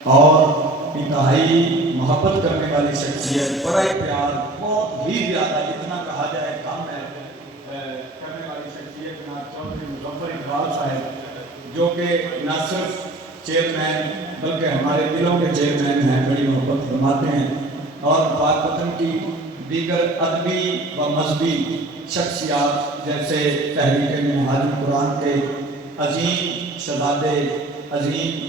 اور انتہائی محبت کرنے والی شخصیت، بڑا ہی پیار، بہت ہی زیادہ، جتنا کہا جائے کم ہے، کرنے والی شخصیت جناب چودھری مظفر اقبال صاحب، جو کہ نہ صرف چیئرمین بلکہ ہمارے دلوں کے چیئرمین ہیں، بڑی محبت فرماتے ہیں، اور پاک وطن کی دیگر ادبی و مذہبی شخصیات جیسے تحریک منہاج القرآن کے عظیم شہزادے، عظیم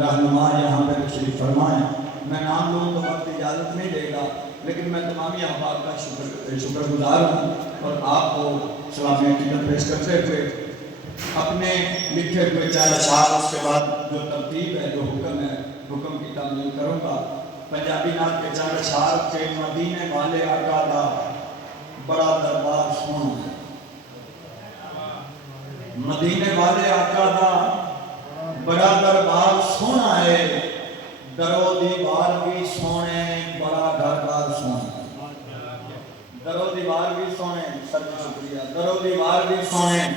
رہنما یہاں پہ تشریف فرما ہے۔ میں نام لوں تو وقت اجازت نہیں دے گا، لیکن میں تمامی احباب کا شکر گزار ہوں، اور آپ کو سلام عقیدت پیش کرتے ہوئے اپنے لکھے ہوئے چار اشعار، اس کے بعد جو ترتیب ہے، جو حکم ہے، حکم کی تعمیل کروں گا۔ پنجابی نعت کے چار اشعار کے مدینے والے آقا دا بڑا دربار سونا ہے، مدینے والے آقا دا بڑا دربار سونا ہے، درو دیوار بھی سونے بڑا دربار سونا، درو دیوار بھی سونے، سر شکریہ، درو دیوار بھی سونے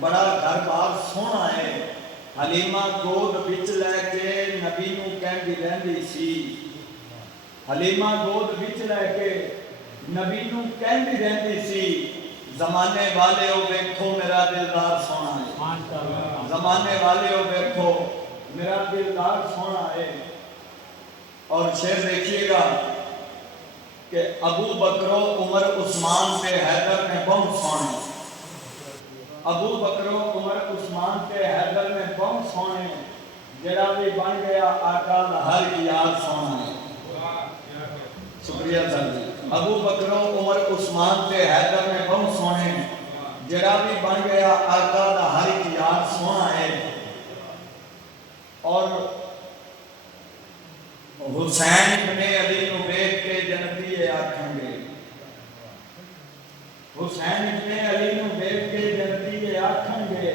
بڑا دربار سونا ہے۔ حلیمہ گود وچ لے کے نبی نو کہندی رہندی سی، حلیمہ گود وچ لے کے نبی نو کہندی رہندی سی، زمانے والے ہو ویکھو میرا دلدار سونا ہے، زمانے والے ہو ویکھو میرا دلدار سونا ہے۔ اور شعر دیکھیے گا کہ ابو بکر و عمر عثمان پہ حیدر نے بم سونے، ابو بکر و عمر عثمان پہ حیدر نے بم سونے، جڑا بھی بن گیا آقا دا ہر یار سونا ہے۔ شکریہ سر جی۔ ابو بکر و عمر عثمان پہ حیدر نے بم سونے، جڑا بھی بن گیا آقا دا ہر یار سونا ہے۔ اور حسین ابن علی نو دیکھ کے جنتی آکھیں گے، حسین ابن علی نو دیکھ کے جنتی آکھیں گے،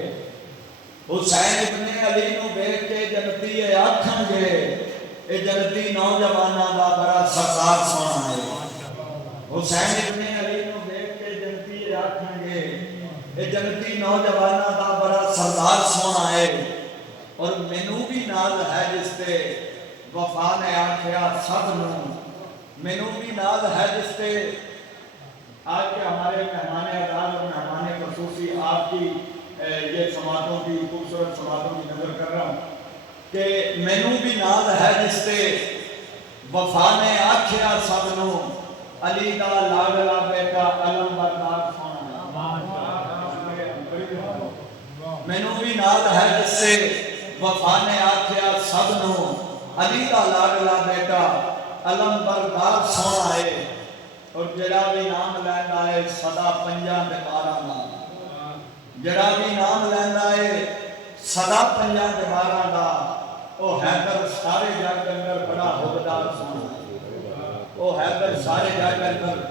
حسین ابن علی نو دیکھ کے جنتی آکھیں گے، اے جنتی نوجواناں دا بڑا سردار سونا ہے۔ حسین ابن علی نو دیکھ کے جنتی آکھیں گے، اے جنتی نوجواناں دا بڑا سردار سونا ہے۔ اور مینوں بھی ناز ہے جس تے وفا نے آکھیا سب نو، مینوں بھی ناز ہے جس تے آج کے ہمارے مہمان اعزاز اور مہمان خصوصی آپ کی یہ سماعتوں کی خوبصورت سماعتوں کی نظر کر رہا ہوں کہ مینوں بھی ناز ہے جس تے وفا نے آکھیا سب نو، علی دا لاڈلا بیٹا علم بردار سونا ہے۔ مینوں بھی ناز ہے جس سے وفا نے آکھیا سب نو، علی دا لاڈلا بیٹا علم بردار سونا ہے۔ اور جڑا بھی نام لیندا ہے صدا پنجاں تے باراں دا، جڑا بھی نام لیندا ہے صدا پنجاں تے باراں دا، او حیدر سارے جگ اندر بڑا حقدار سونا ہے، او حیدر سارے جگ اندر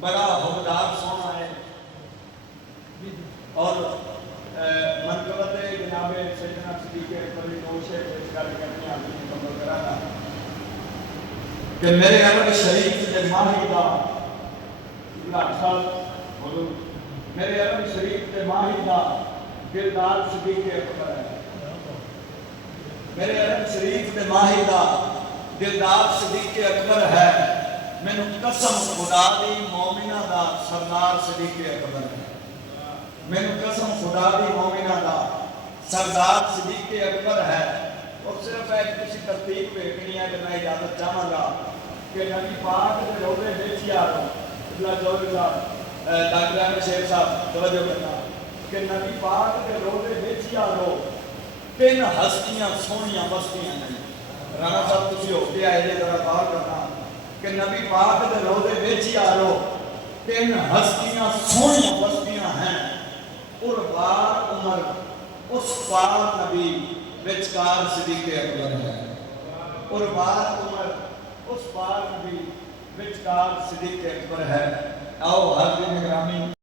بڑا حقدار سونا ہے۔ اور منقبت جناب سیدنا صدیق اکبر نوشے پیش کر کے آپ کی مکمل کرا گا کہ میرے عرب شریف کے ماہی دا حضور، میرے عرب شریف کے ماہی دا دلدار صدیق اکبر ہے، میرے عرب شریف کے ماہی دا دلدار صدیق اکبر ہے، مینوں قسم خدا دی مومنہ دا سردار صدیق اکبر ہے، مینوں قسم خدا دی مومنہ دا سردار صدیق اکبر ہے۔ اور صرف ایک کسی ترتیب پہ کنی ہے کہ میں اجازت چاہاں گا کہ نبی پاک دے روزے بیچی آرہا اللہ چودھری صاحب، ڈاکٹر احمد شیر صاحب توجہ کرنا کہ نبی پاک دے روزے بیچی آرہا تین ہستیاں سونیاں بستیاں نہیں، رانا صاحب تسی ہو کے آئے جے ذرا بار کرنا کہ نبی پاک دے روزے بیچی آرہا تین ہستیاں سونیاں بستیاں ہیں، قربار عمر اس پاک نبی وچکار صدیق اکبر ہے، قربان عمر اس پاک نبی وچکار صدیق اکبر ہے۔ آؤ حضرت گرامی